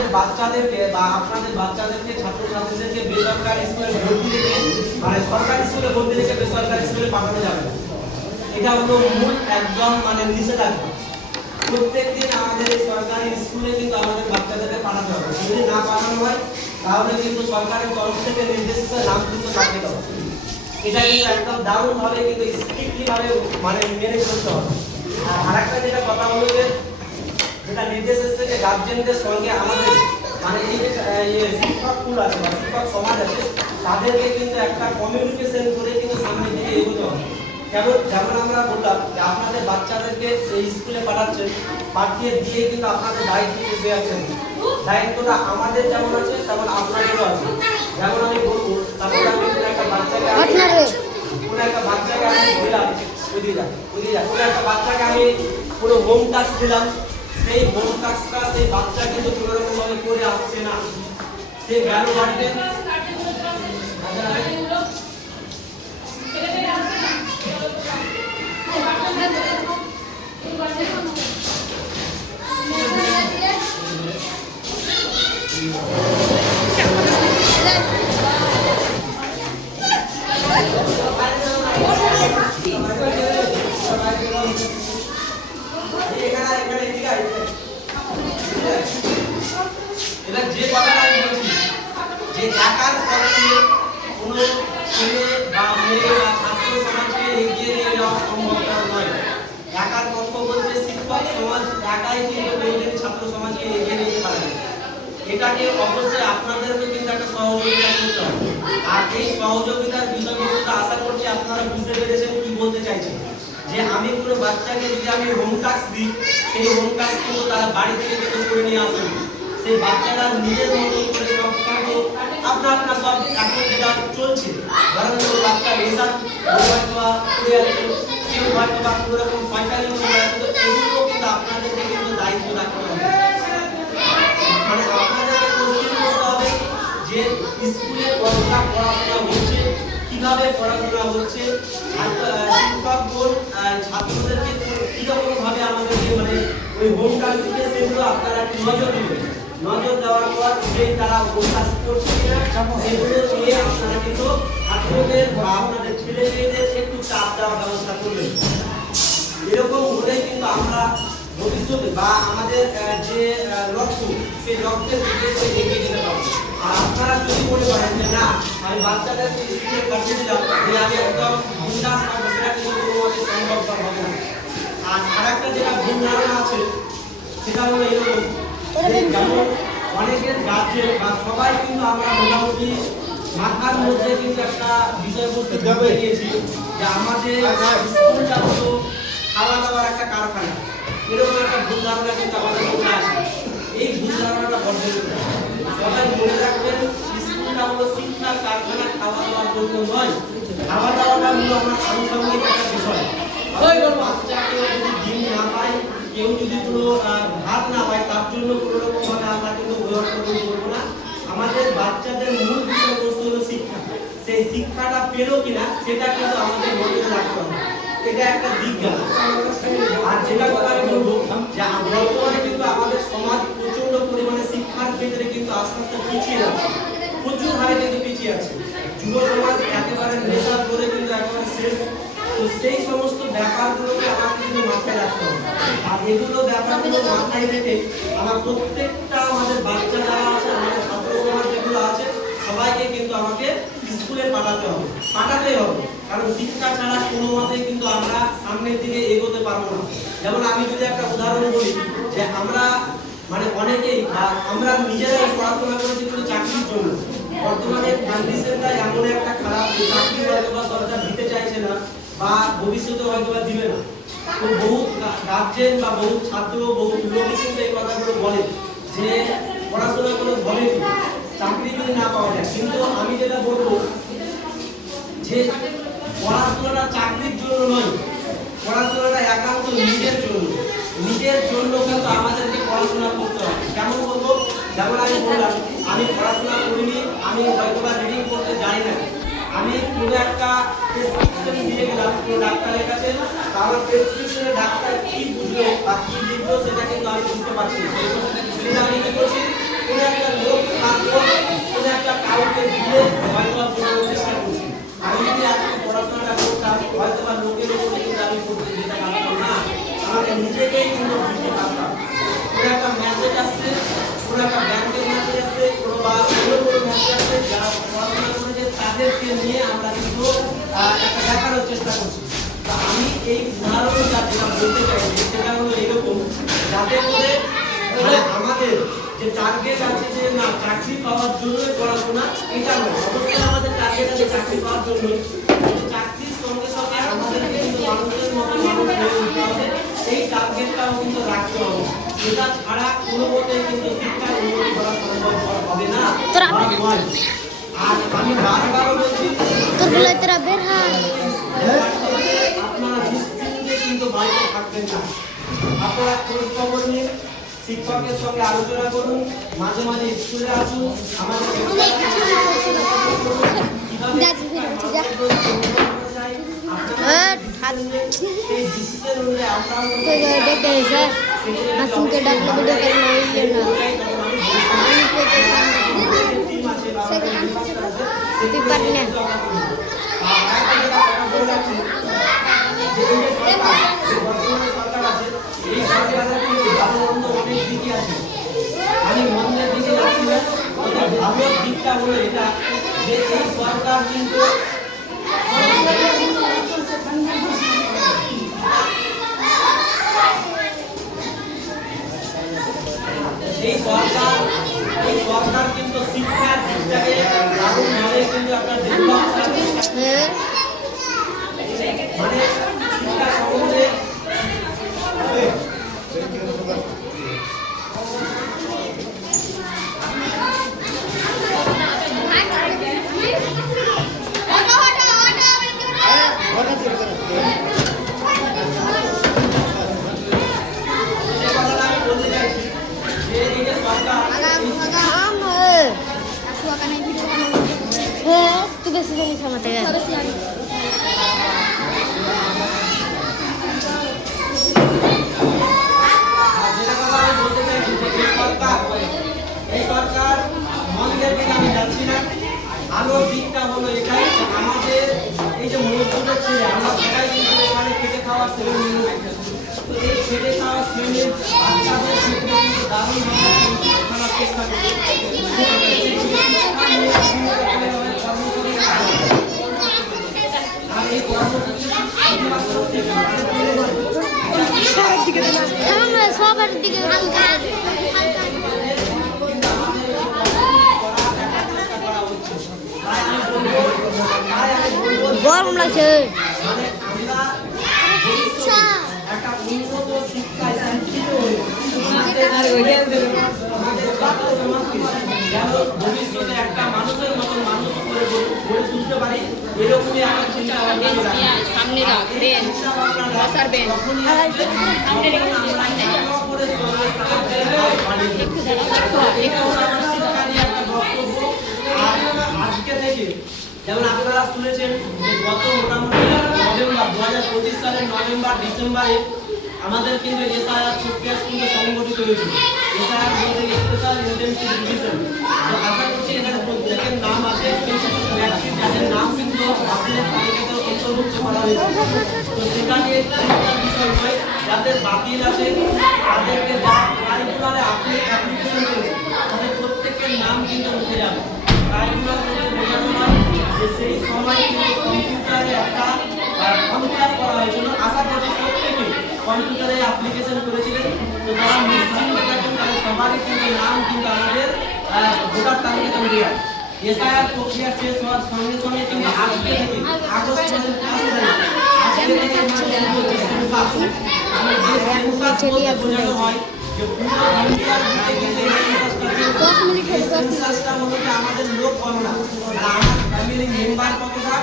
আমাদের বাচ্চাদেরকে বা আপনাদের বাচ্চাদেরকে ছাত্রছাত্রীদেরকে বেসরকারি স্কুলে ভর্তি রেখে মানে সরকারি স্কুলে ভর্তি রেখে বেসরকারি স্কুলে পাঠানো যাবে না। এটা হলো মূল একদম মানে নিষেধাজ্ঞা। প্রত্যেকদিন আমাদের এই সরকারি স্কুলে কিন্তু আমাদের বাচ্চাদেরকে পাঠাতে হবে। যদি না পাঠানো হয় তাহলে কিন্তু সরকারের তরফ থেকে নির্দেশ হিসেবে নাম কিন্তু কাটিয়ে দেওয়া। এটা কিন্তু একদম দারুণ ভাবে কিন্তু স্ট্রিক্টলি ভাবে মানে মেনে চলতে হবে। আর আরেকটা যেটা কথা হলো যে যেটা নির্দেশ এসেছে যে গার্জেনদের সঙ্গে আমাদের মানে এই যে শিক্ষককুল আছে বা শিক্ষক সমাজ আছে তাদেরকে কিন্তু একটা কমিউনিকেশন করে কিন্তু সামনের দিকে এগোতে হবে। যেমন আমরা বললাম যে আপনাদের বাচ্চাদেরকে এই স্কুলে পাঠাচ্ছেন, পাঠিয়ে দিয়ে কিন্তু আপনাদের দায়িত্ব শেষ হয়ে যাচ্ছে। দায়িত্বটা আমাদের যেমন আছে তেমন আপনাদেরও আছে। যেমন আমি বলবো তারপরে আমি কোনো একটা বাচ্চাকে আমি দিলাম কোনো একটা বাচ্চাকে আমি কোনো হোম টাস্ক দিলাম, সেই হোম টাস্কটা সেই বাচ্চা কিন্তু কোনো রকম ভাবে করে আসছে না, সে গেল বাড়িতে যে কথাটা আমি বলছি যে একার পক্ষে কোনো ছেলে বা মেয়ে বা ছাত্র সমাজকে এগিয়ে নিয়ে যাওয়া সম্ভব নয়। একার পক্ষ বলতে শিক্ষক সমাজ একাই কিন্তু কোনোদিন ছাত্র সমাজকে এগিয়ে নিতে পারে না। এটাকে অবশ্যই আপনাদেরকে কিন্তু একটা সহযোগিতা করতে হবে। আর এই সহযোগিতার বিষয়বস্তুটা আশা করছি আপনারা বুঝতে পেরেছেন কি বলতে চাইছেন। যে আমি কোনো বাচ্চাকে যদি আমি হোম টাস্ক দিই, সেই হোম টাস্ক কিন্তু তারা বাড়ি থেকে কিন্তু করে নিয়ে আসেন। সেই বাচ্চারা নিজের মতো করে সব কিন্তু আপনার সব এখন যেটা চলছে, ধরেন বাচ্চা রেজাল্ট হয়তো করে যাচ্ছে, কেউ হয়তো বা কোনো রকম শয়তানি করে যাচ্ছে, তো এগুলো কিন্তু আপনাদেরকে কিন্তু দায়িত্ব রাখতে হবে। মানে আপনাদেরকে কোশ্চেন করতে হবে যে স্কুলে কতটা পড়াশোনা হচ্ছে, কিভাবে পড়াশোনা হচ্ছে, শিক্ষকগণ ছাত্রদেরকে কিরকম ভাবে আমাদেরকে মানে ওই হোম টাস্ক দিতে সেগুলো আপনারা নজর দিবেন। নজর দেওয়ার পর সেই তারা অভ্যাস করছে কিনা সেগুলো নিয়ে আপনারা কিন্তু ছাত্রদের বা আপনাদের ছেলে মেয়েদের একটু চাপ দেওয়ার ব্যবস্থা করবেন। এরকম হলে কিন্তু আমরা ভবিষ্যতে বা আমাদের যে লক্ষ্য সেই লক্ষ্যের দিকে এগিয়ে যেতে পারবো। আর আপনারা যদি মনে করেন যে না আমি বাচ্চাদেরকে স্কুলে পাঠিয়ে দিলাম যে আমি একদম বিন্দাস পাবো, সেটা কিন্তু কোনোভাবে সম্ভব হবে না। আর আরেকটা যেটা ভুল ধারণা আছে সেটা হলো এরকম, যেমন অনেকের গার্জেন বা সবাই কিন্তু আমরা মোটামুটি মাথার মধ্যে কিন্তু একটা বিষয়বস্তু ঢুকিয়ে দিয়েছি যে আমাদের স্কুলটা হলো খাওয়া দাওয়ার একটা কারখানা। এরকম একটা ভুল ধারণা কিন্তু আমাদের মধ্যে আছে। এই ভুল ধারণাটা বদলে দিতে হবে। সবাই মনে রাখবেন স্কুলটা হলো শিক্ষার কারখানা, খাওয়া দাওয়ার জন্য নয়। খাওয়া দাওয়াটা হলো আমার আনুষঙ্গিক একটা বিষয়। বাচ্চা কেউ যদি ডিম না পায়, কেউ যদি কোনো ভাত না পায়, তার জন্য কোনো রকম ভাবে আমরা কিন্তু অভিভাবক করবো না। আমাদের বাচ্চাদের মূল বিষয়বস্তু হলো শিক্ষা। সেই শিক্ষাটা পেলো কিনা সেটা কিন্তু আমাদের নজরে রাখতে হবে। এটা একটা দিক গেল। আর যেটা কথা আমি বলবো যে বর্তমানে কিন্তু আমাদের সমাজ প্রচন্ড পরিমাণে শিক্ষার ক্ষেত্রে কিন্তু আস্তে আস্তে পিছিয়ে যাচ্ছে, প্রচুর হারে কিন্তু পিছিয়ে আছে। যুব সমাজ একেবারে নেশার করে কিন্তু একেবারে শেষ। তো সেই সমস্ত ব্যাপারগুলোকে আমাকে কিন্তু মাথায় রাখতে হবে। আর এগুলো ব্যাপারগুলো মাথায় রেখে আমার প্রত্যেকটা আমাদের বাচ্চা যারা আছে, আমাদের ছাত্র সমাজ যেগুলো আছে, সবাইকে কিন্তু আমাকে স্কুলে পাঠাতেই হবে। কারণ শিক্ষা ছাড়া কোনো মতেই কিন্তু আমরা সামনের দিকে এগোতে পারবো না। যেমন আমি যদি একটা উদাহরণ বলি যে আমরা মানে অনেকেই আমরা নিজেরাই পড়াশোনা করেছি কিন্তু চাকরির জন্য। বর্তমানে কন্ডিশনটা এমন একটা খারাপ যে চাকরি হয়তো বা সরকার দিতে চাইছে না বা ভবিষ্যতে হয়তো বা দিবে না। তো বহু গার্জেন বা বহু ছাত্র বহু লোকই কিন্তু এই কথাগুলো বলে যে পড়াশোনা করে হবে চাকরি যদি না পাওয়া যায়। কিন্তু আমি যেটা বলবো যে পড়াশোনাটা চাকরির জন্য নয়, পড়াশোনাটা একান্ত নিজের জন্য। নিজের জন্য কিন্তু আমাদেরকে পড়াশোনা করতে হবে। কেমন বলবো, যেমন আমি বললাম আমি পড়াশোনা করিনি, আমি হয়তোবা রিডিং করতে জানি না, আমি কোনো একটা প্রেসক্রিপশন দিয়ে গেলাম কোনো ডাক্তারের কাছে, তাহলে প্রেসক্রিপশনে ডাক্তার কি বুঝলো বা কি লিখলো সেটা কিন্তু আমি বুঝতে পারছি। সেটা আমি কি করছি, কোনো কাউকে দিয়ে হয়তো বোঝানোর চেষ্টা করছি। আমি যদি আজকে পড়াশোনাটা করতাম হয়তো বা লোকের উপরে কিন্তু আমি করতে যেতে পারতাম না, আমাকে নিজেকেই কিন্তু বুঝতে পারতাম। কোনো একটা মেসেজ আসছে, কোনো একটা ব্যাংকের মেসেজ আসছে, কোনো বা কোনো মেসেজ আসছে, যারা পড়াশোনা করেছে তাদেরকে নিয়ে আমরা কিন্তু একটা দেখানোর চেষ্টা করছি। তা আমি এই উদাহরণটা যেটা বলতে চাইছি সেটা হলো এরকম, যাতে করে মানে আমাদের যে টার্গেট আছে যে না চাকরি পাওয়ার জন্যই পড়াশোনা, এটা নয়। অবশ্যই আমাদের টার্গেট আছে চাকরি পাওয়ার জন্য, কিন্তু চাকরির সঙ্গে সঙ্গে আমাদেরকে কিন্তু মানুষের মতো মানুষ হয়ে উঠতে হবে, এই টার্গেটটাও কিন্তু রাখতে হবে। এটা ছাড়া কোনো মতেই কিন্তু শিক্ষার উন্নতি করা সম্ভব হবে না। আর আমি বারবার বলছি আপনারা নিশ্চিন্তে কিন্তু বাড়িতে থাকবেন না, আপনারা খোঁজ খবর নিন, শিক্ষকের সঙ্গে আলোচনা করুন, মাঝে মাঝে স্কুলে আসুন, আমাদের আমি মন্দের দিকে যাচ্ছি না, ভালোর দিকটা হলো এটা যে এই সরকার কিন্তু এই সরকার কিন্তু শিক্ষার দিকটাকে দারুণভাবে কিন্তু আপনার ডেভেলপ মানে শিক্ষা সম্বন্ধে আলোর দিকটা হলো এটাই, আমাদের এই যে মজদুরের ছেলে আমরা সবাই কিন্তু এখানে খেটে খাওয়া ছেলে মেয়ে, তো এই খেটে খাওয়া শ্রেণীর বাচ্চাদের ক্ষেত্রে কিন্তু দারুণভাবে খেলার চেষ্টা করছি। আর এই কর্মসূচি সবার দিকে গরম লাগছে। একটা উন্নত শিক্ষায় শিক্ষিত ভবিষ্যতে একটা মানুষের মতো মানুষ করে গড়ে তুলতে পারি, এরকমই আমার চিন্তা সামনে আজকে থেকে যেমন আপনারা শুনেছেন যে গত মোটামুটি নভেম্বর 2025 সালের নভেম্বর ডিসেম্বরে আমাদের কিন্তু এসআইআর প্রক্রিয়া কিন্তু সংগঠিত হয়েছিল। এসআইআর বলতে স্পেশাল ইন্টেনসিভ রিভিশন। তো আশা করছি এখানে প্রত্যেকের নাম আছে, যাদের নাম কিন্তু আপনাদের তালিকাতে অন্তর্ভুক্ত করা হয়েছে। তো সেটা নিয়ে চিন্তার বিষয় নয়, যাদের বাতিল আছে তাদেরকে যারা কারিকুলারে আপনি অ্যাপ্লিকেশন করেছেন তাদের প্রত্যেকের নাম কিন্তু উঠে যাবে। কারিকুলার বলতে বোঝানো হয় যে সেই সময় কিন্তু কম্পিউটারে একটা কম্পিউটার করা হয়েছিল। আশা করছি প্রত্যেকে কম্পিউটারে অ্যাপ্লিকেশন করেছিলেন, তো তারা নিশ্চিন্তে থাকুন, তাদের সবারই কিন্তু নাম কিন্তু আমাদের ভোটার তালিকাতে উঠে যাবে। এসআইআর প্রক্রিয়া শেষ হওয়ার সঙ্গে সঙ্গে কিন্তু আজকে থেকে আগস্ট মাসের 5 তারিখ আজকে থেকে আমাদের সেন্সাস, মানে যে সেন্সাস বলতে বোঝানো হয় যে পুরো ইন্ডিয়ার দিকে কিন্তু এই সেন্সাসটা মূলত আমাদের লোক গণনা, আর আমার ফ্যামিলি মেম্বার কতটা,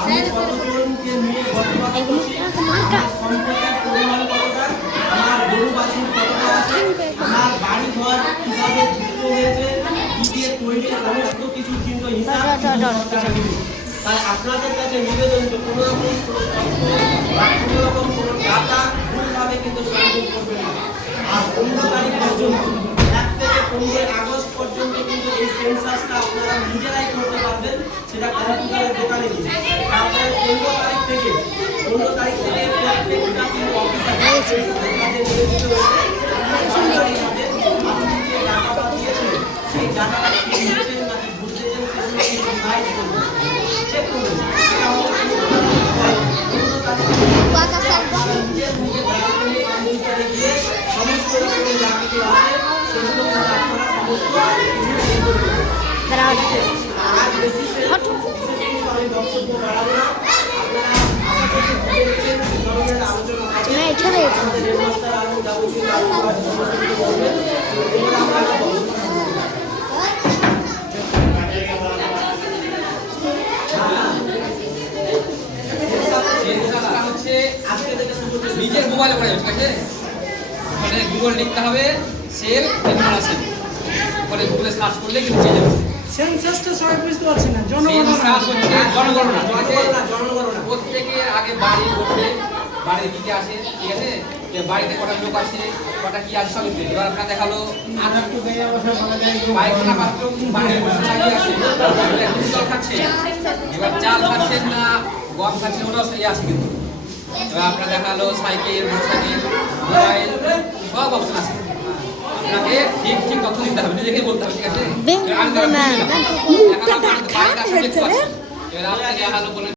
আমি কতজনকে নিয়ে বসবাস করছি, আমার সম্পদের পরিমাণ কতটা, আমার গরু বাছুর কতটা আছে, আমার বাড়ি ঘর কিভাবে যুক্ত হয়েছে, কি দিয়ে তৈরি, সমস্ত কিছু কিন্তু হিসাব তাই আপনাদের কাছে নিবেদন যে কোনো রকম কোনো তথ্য বা কোনো রকম কোনো ডাটা ভুলভাবে কিন্তু সংযোগ করবেন না। আর 15 তারিখ পর্যন্ত 1 থেকে 15 আগস্ট পর্যন্ত কিন্তু এই সেন্সাসটা আপনারা নিজেরাই সেটা কম্পিউটারের দোকানে গিয়ে তারপরে 15 তারিখ থেকে প্রত্যেকটা কিন্তু অফিসার কাজে নিয়োজিত হয়েছে সরকারি কাজে আপনি যে টাকাটা দিয়েছেন সেই টাকাটা কি নিয়েছেন নাকি বুঝতেছেন সেগুলো কিন্তু নাই করবেন চেক করবেন সেটা হলো 15 তারিখ নিজের ব্যাংকে কম্পিউটারে গিয়ে সমস্ত রকমের যা কিছু আছে সেগুলো কিন্তু আপনারা সমস্ত কিছু করে দেবেন। আর বেশি আমি বক্তব্য বাড়াবো না আপনারা আশা করছি বুঝে গেছেন এই ধরনের আলোচনা হবে আমাদের হেডমাস্টার আরো যাবতীয় কাজগুলো সমস্ত কিছু করবেন এবার আমরা হচ্ছে আজকে থেকে শুরু করতে নিজের মোবাইলে করা যাবে, ঠিক আছে? মানে গুগল লিখতে হবে সেল এনভারাসেন, বলে গুগলে সার্চ করলে কিন্তু পেয়ে যাবে। সেন্সাসটা সবাই বুঝতে পারছে না, সেন্সাস হচ্ছে জনগণনা, ঠিক আছে? জনগণনা প্রত্যেকের আগে বাড়ি করতে বাড়িতে কি কি আছে, ঠিক আছে? যে বাড়িতে কটা লোক আছে, কটা কি আছে সব লিখতে। এবার আপনার দেখালো পায়খানা বাথরুম বাড়ির বসে লাগিয়ে আছে, এবার জল খাচ্ছে, এবার চাল খাচ্ছেন না গম খাচ্ছেন ওটাও সেই আছে কিন্তু। এবার আপনার দেখালো সাইকেল মোটরসাইকেল মোবাইল সব অপশন আছে। আপনাকে ঠিক ঠিক তথ্য দিতে হবে, নিজেকে বলতে হবে, ঠিক আছে? ব্যাংক আমি তো না, বুঝলাম। ব্যাংক এখন আপনার বাড়িতে আসলে দেখতে পাচ্ছি। এবার আপনাকে দেখালো বলেন